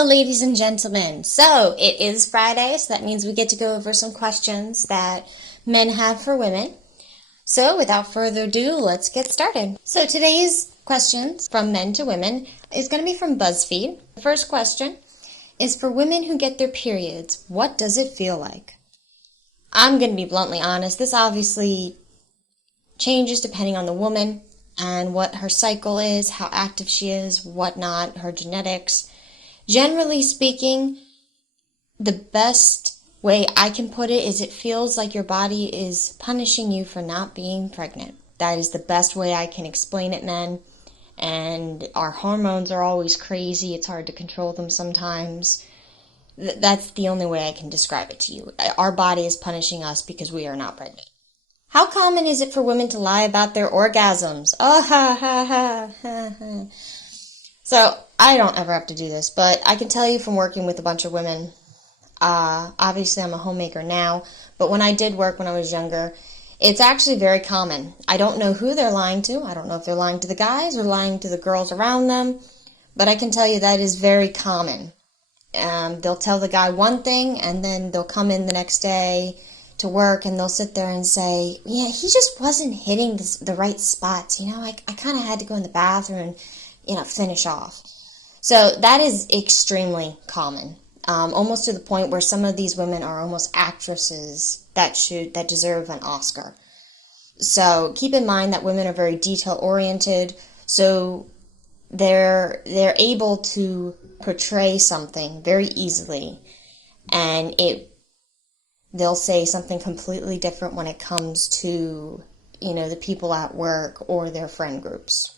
Hello, ladies and gentlemen. So, it is Friday, so that means we get to go over some questions that men have for women. So, without further ado, let's get started. So, today's questions from men to women is going to be from BuzzFeed. The first question is for women who get their periods, what does it feel like? I'm going to be bluntly honest. This obviously changes depending on the woman and what her cycle is, how active she is, whatnot, her genetics. Generally speaking, the best way I can put it is it feels like your body is punishing you for not being pregnant. That is the best way I can explain it, men. And our hormones are always crazy. It's hard to control them sometimes. That's the only way I can describe it to you. Our body is punishing us because we are not pregnant. How common is it for women to lie about their orgasms? Oh, ha, ha, ha, ha, ha. So, I don't ever have to do this, but I can tell you from working with a bunch of women, obviously I'm a homemaker now, but when I did work when I was younger, it's actually very common. I don't know who they're lying to. I don't know if they're lying to the guys or lying to the girls around them, but I can tell you that is very common. They'll tell the guy one thing, and then they'll come in the next day to work, and they'll sit there and say, yeah, he just wasn't hitting the right spots. I kind of had to go in the bathroom and finish off. So that is extremely common, almost to the point where some of these women are almost actresses that deserve an Oscar. So keep in mind that women are very detail oriented, so they're able to portray something very easily, and they'll say something completely different when it comes to the people at work or their friend groups.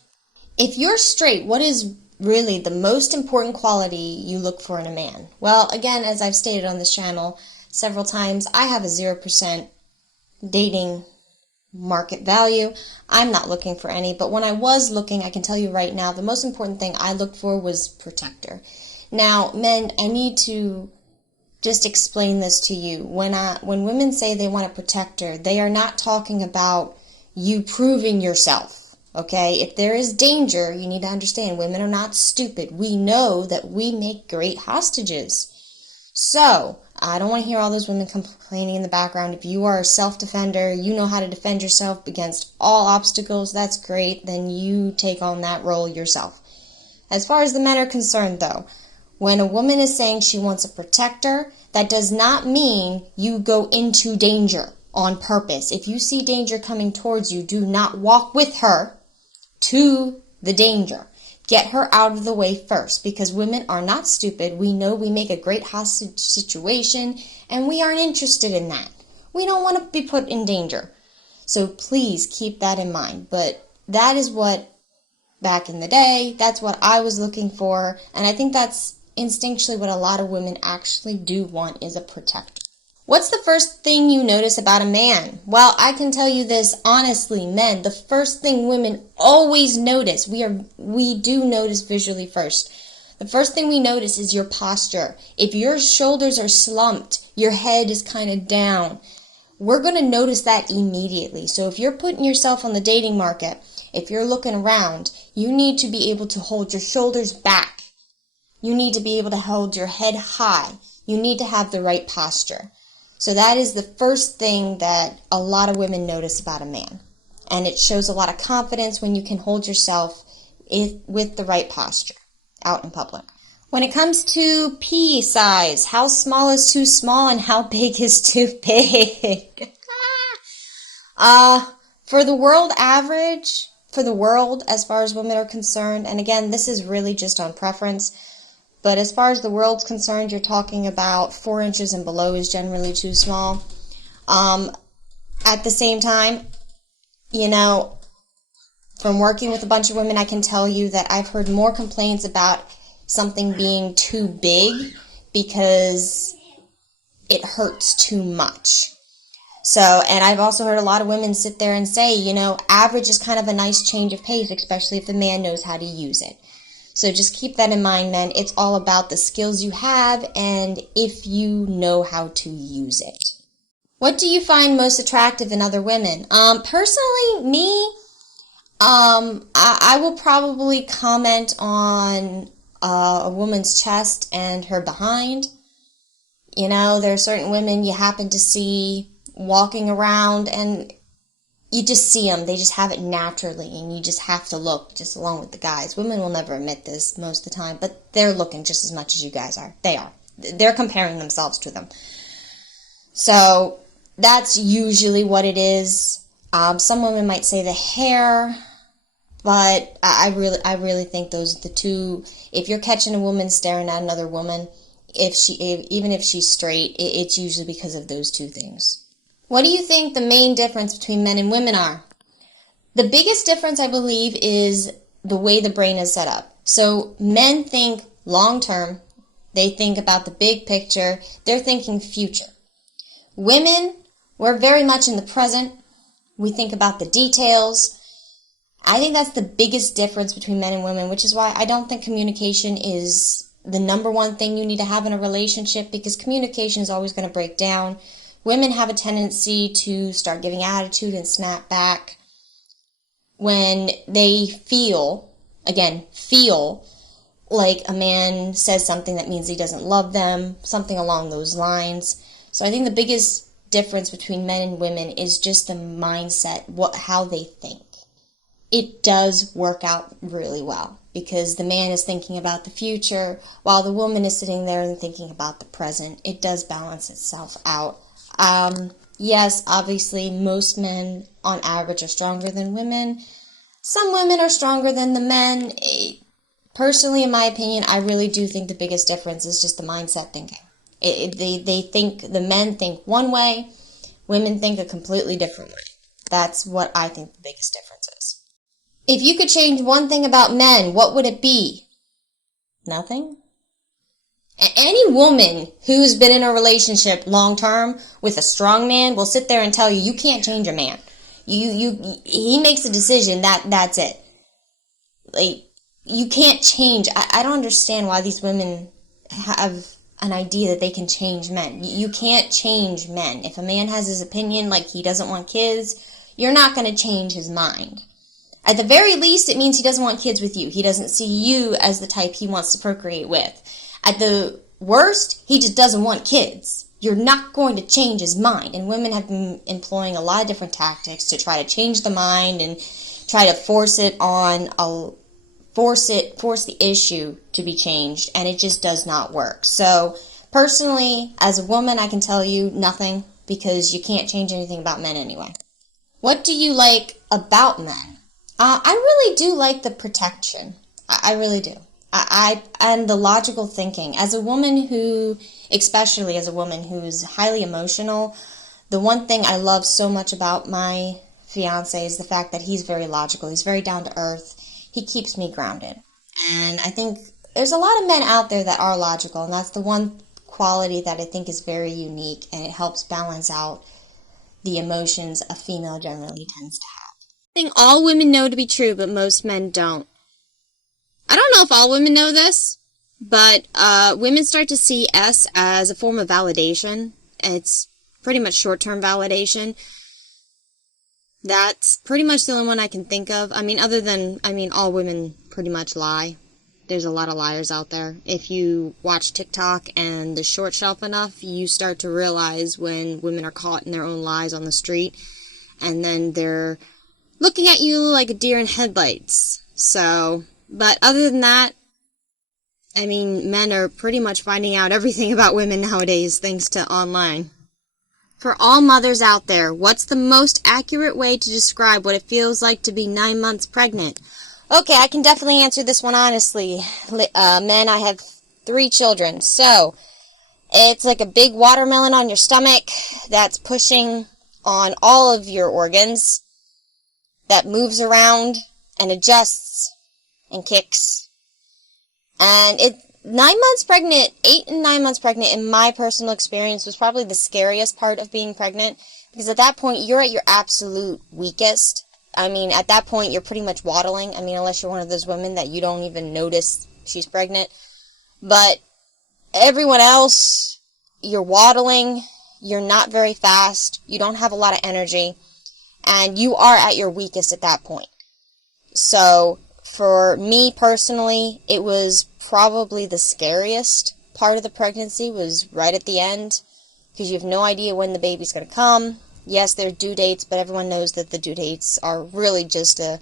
If you're straight, what is really the most important quality you look for in a man? Well, again, as I've stated on this channel several times, I have a 0% dating market value. I'm not looking for any, but when I was looking, I can tell you right now, the most important thing I looked for was protector. Now, men, I need to just explain this to you. When women say they want a protector, they are not talking about you proving yourself. Okay, if there is danger, you need to understand women are not stupid. We know that we make great hostages. So, I don't want to hear all those women complaining in the background. If you are a self-defender, you know how to defend yourself against all obstacles, that's great. Then you take on that role yourself. As far as the men are concerned, though, when a woman is saying she wants a protector, that does not mean you go into danger on purpose. If you see danger coming towards you, do not walk with her to the danger. Get her out of the way first, because women are not stupid. We know we make a great hostage situation, and we aren't interested in that. We don't want to be put in danger. So please keep that in mind. But that is what, back in the day, that's what I was looking for, and I think that's instinctually what a lot of women actually do want, is a protector. What's the first thing you notice about a man? Well, I can tell you this honestly, men, the first thing women always notice, we do notice visually first. The first thing we notice is your posture. If your shoulders are slumped, your head is kind of down, we're going to notice that immediately. So if you're putting yourself on the dating market, if you're looking around, you need to be able to hold your shoulders back. You need to be able to hold your head high. You need to have the right posture. So that is the first thing that a lot of women notice about a man. And it shows a lot of confidence when you can hold yourself with the right posture out in public. When it comes to pee size, how small is too small and how big is too big? For the world average, as far as women are concerned, and again, this is really just on preference, but as far as the world's concerned, you're talking about 4 inches and below is generally too small. At the same time, from working with a bunch of women, I can tell you that I've heard more complaints about something being too big because it hurts too much. So, and I've also heard a lot of women sit there and say, average is kind of a nice change of pace, especially if the man knows how to use it. So just keep that in mind, men. It's all about the skills you have and if you know how to use it. What do you find most attractive in other women? Personally, me, I will probably comment on a woman's chest and her behind. You know, there are certain women you happen to see walking around and you just see them. They just have it naturally, and you just have to look just along with the guys. Women will never admit this most of the time, but they're looking just as much as you guys are. They are. They're comparing themselves to them. So that's usually what it is. Some women might say the hair, but I really think those are the two. If you're catching a woman staring at another woman, even if she's straight, it's usually because of those two things. What do you think the main difference between men and women are? The biggest difference, I believe, is the way the brain is set up. So men think long term. They think about the big picture. They're thinking future. Women, we're very much in the present. We think about the details. I think that's the biggest difference between men and women, which is why I don't think communication is the number one thing you need to have in a relationship, because communication is always going to break down. Women have a tendency to start giving attitude and snap back when they feel like a man says something that means he doesn't love them, something along those lines. So I think the biggest difference between men and women is just the mindset, how they think. It does work out really well because the man is thinking about the future while the woman is sitting there and thinking about the present. It does balance itself out. Yes, obviously most men on average are stronger than women. Some women are stronger than the men. Personally, in my opinion, I really do think the biggest difference is just the mindset thinking. They think, the men think one way, women think a completely different way. That's what I think the biggest difference is. If you could change one thing about men, what would it be? Nothing? Any woman who's been in a relationship long term with a strong man will sit there and tell you, you can't change a man. He makes a decision, that's it. Like, you can't change. I don't understand why these women have an idea that they can change men. You can't change men. If a man has his opinion, like he doesn't want kids, you're not going to change his mind. At the very least, it means he doesn't want kids with you. He doesn't see you as the type he wants to procreate with. At the worst, he just doesn't want kids. You're not going to change his mind. And women have been employing a lot of different tactics to try to change the mind and try to force the issue to be changed, and it just does not work. So, personally, as a woman, I can tell you nothing, because you can't change anything about men anyway. What do you like about men? I really do like the protection. I really do. And the logical thinking. As a woman especially as a woman who's highly emotional, the one thing I love so much about my fiance is the fact that he's very logical. He's very down to earth. He keeps me grounded. And I think there's a lot of men out there that are logical, and that's the one quality that I think is very unique, and it helps balance out the emotions a female generally tends to have. I think all women know to be true, but most men don't. I don't know if all women know this, but women start to see S as a form of validation. It's pretty much short-term validation. That's pretty much the only one I can think of. All women pretty much lie. There's a lot of liars out there. If you watch TikTok and the short shelf enough, you start to realize when women are caught in their own lies on the street, and then they're looking at you like a deer in headlights. So, but other than that, men are pretty much finding out everything about women nowadays thanks to online. For all mothers out there, what's the most accurate way to describe what it feels like to be 9 months pregnant? Okay, I can definitely answer this one honestly. Men, I have 3 children. So, it's like a big watermelon on your stomach that's pushing on all of your organs, that moves around and adjusts and kicks. And 9 months pregnant, 8 and 9 months pregnant, in my personal experience, was probably the scariest part of being pregnant, because at that point, you're at your absolute weakest. At that point, you're pretty much waddling. Unless you're one of those women that you don't even notice she's pregnant. But everyone else, you're waddling, you're not very fast, you don't have a lot of energy, and you are at your weakest at that point. So, for me personally, it was probably the scariest part of the pregnancy was right at the end, because you have no idea when the baby's going to come. Yes, there are due dates, but everyone knows that the due dates are really just a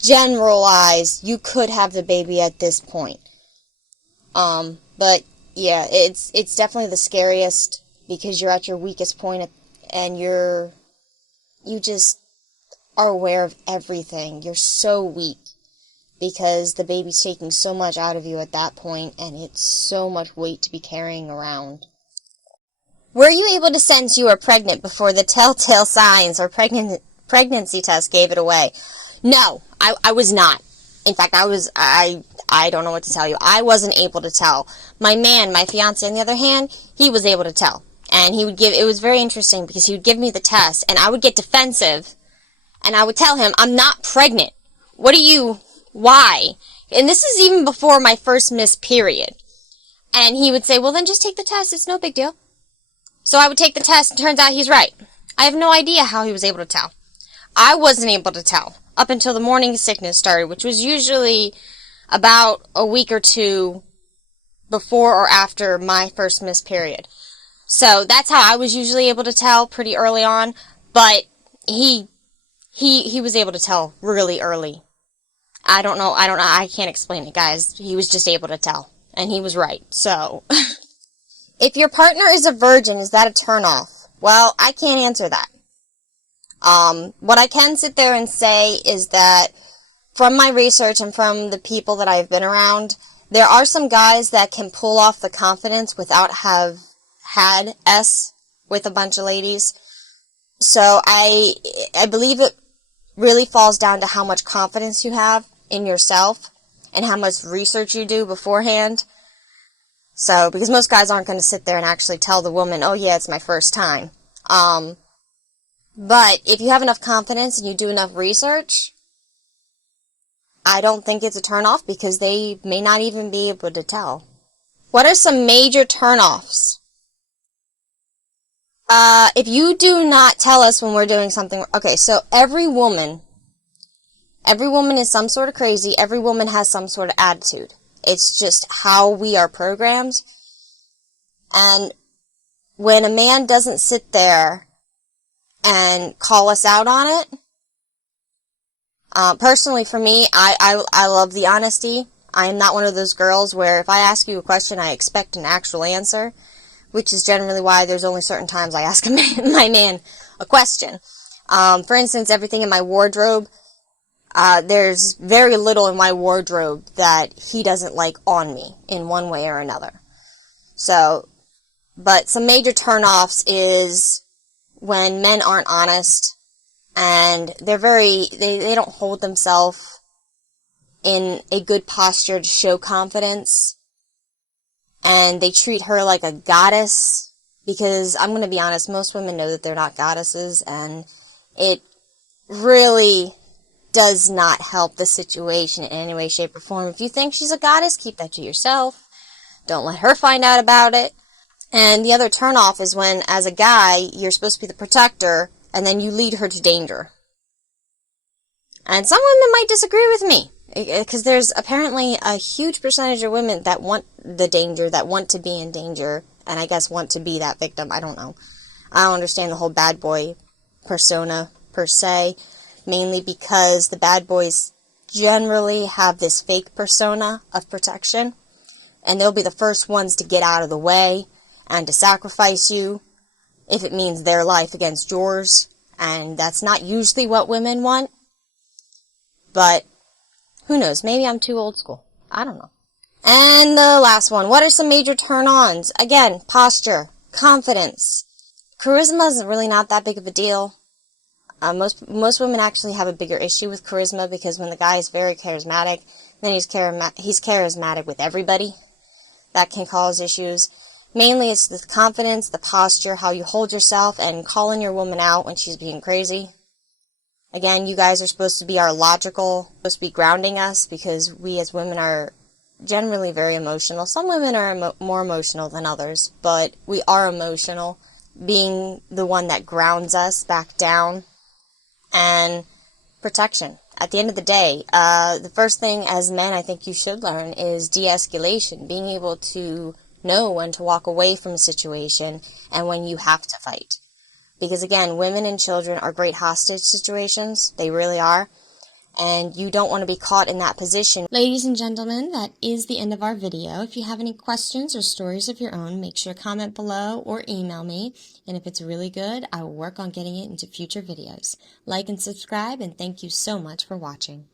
generalized, you could have the baby at this point. But yeah, it's definitely the scariest because you're at your weakest point and you just are aware of everything. You're so weak because the baby's taking so much out of you at that point, and it's so much weight to be carrying around. Were you able to sense you were pregnant before the telltale signs or pregnancy test gave it away? No, I was not. In fact, I don't know what to tell you. I wasn't able to tell. My fiance, on the other hand, he was able to tell. And it was very interesting because he would give me the test, and I would get defensive, and I would tell him, I'm not pregnant. Why? And this is even before my first missed period. And he would say, well, then just take the test. It's no big deal. So I would take the test, and turns out he's right. I have no idea how he was able to tell. I wasn't able to tell up until the morning sickness started, which was usually about a week or two before or after my first missed period. So that's how I was usually able to tell pretty early on, but he was able to tell really early. I don't know, I can't explain it, guys. He was just able to tell, and he was right, so. If your partner is a virgin, is that a turnoff? Well, I can't answer that. What I can sit there and say is that from my research and from the people that I've been around, there are some guys that can pull off the confidence without have had S with a bunch of ladies. So I believe it really falls down to how much confidence you have in yourself and how much research you do beforehand. So, because most guys aren't going to sit there and actually tell the woman, oh yeah, it's my first time. But if you have enough confidence and you do enough research, I don't think it's a turnoff because they may not even be able to tell. What are some major turnoffs? If you do not tell us when we're doing something, okay, so every woman is some sort of crazy. Every woman has some sort of attitude. It's just how we are programmed. And when a man doesn't sit there and call us out on it, personally for me, I love the honesty. I am not one of those girls where if I ask you a question, I expect an actual answer, which is generally why there's only certain times I ask my man a question. For instance, everything in my wardrobe, there's very little in my wardrobe that he doesn't like on me in one way or another. So, but some major turnoffs is when men aren't honest and they don't hold themselves in a good posture to show confidence, and they treat her like a goddess, because I'm going to be honest, most women know that they're not goddesses, and it really does not help the situation in any way, shape, or form. If you think she's a goddess, keep that to yourself. Don't let her find out about it. And the other turnoff is when, as a guy, you're supposed to be the protector, and then you lead her to danger. And some women might disagree with me, because there's apparently a huge percentage of women that want the danger, that want to be in danger, and I guess want to be that victim. I don't know. I don't understand the whole bad boy persona, per se, mainly because the bad boys generally have this fake persona of protection, and they'll be the first ones to get out of the way and to sacrifice you if it means their life against yours, and that's not usually what women want. But who knows? Maybe I'm too old school. I don't know. And the last one. What are some major turn-ons? Again, posture, confidence. Charisma is really not that big of a deal. Most women actually have a bigger issue with charisma because when the guy is very charismatic, then he's charismatic with everybody. That can cause issues. Mainly it's the confidence, the posture, how you hold yourself, and calling your woman out when she's being crazy. Again, you guys are supposed to be supposed to be grounding us, because we as women are generally very emotional. Some women are more emotional than others, but we are emotional, being the one that grounds us back down. And protection. at the end of the day, the first thing as men I think you should learn is de-escalation, being able to know when to walk away from a situation and when you have to fight. Because again, women and children are great hostage situations. They really are. And you don't want to be caught in that position. Ladies and gentlemen, that is the end of our video. If you have any questions or stories of your own, make sure to comment below or email me. And if it's really good, I will work on getting it into future videos. Like and subscribe, and thank you so much for watching.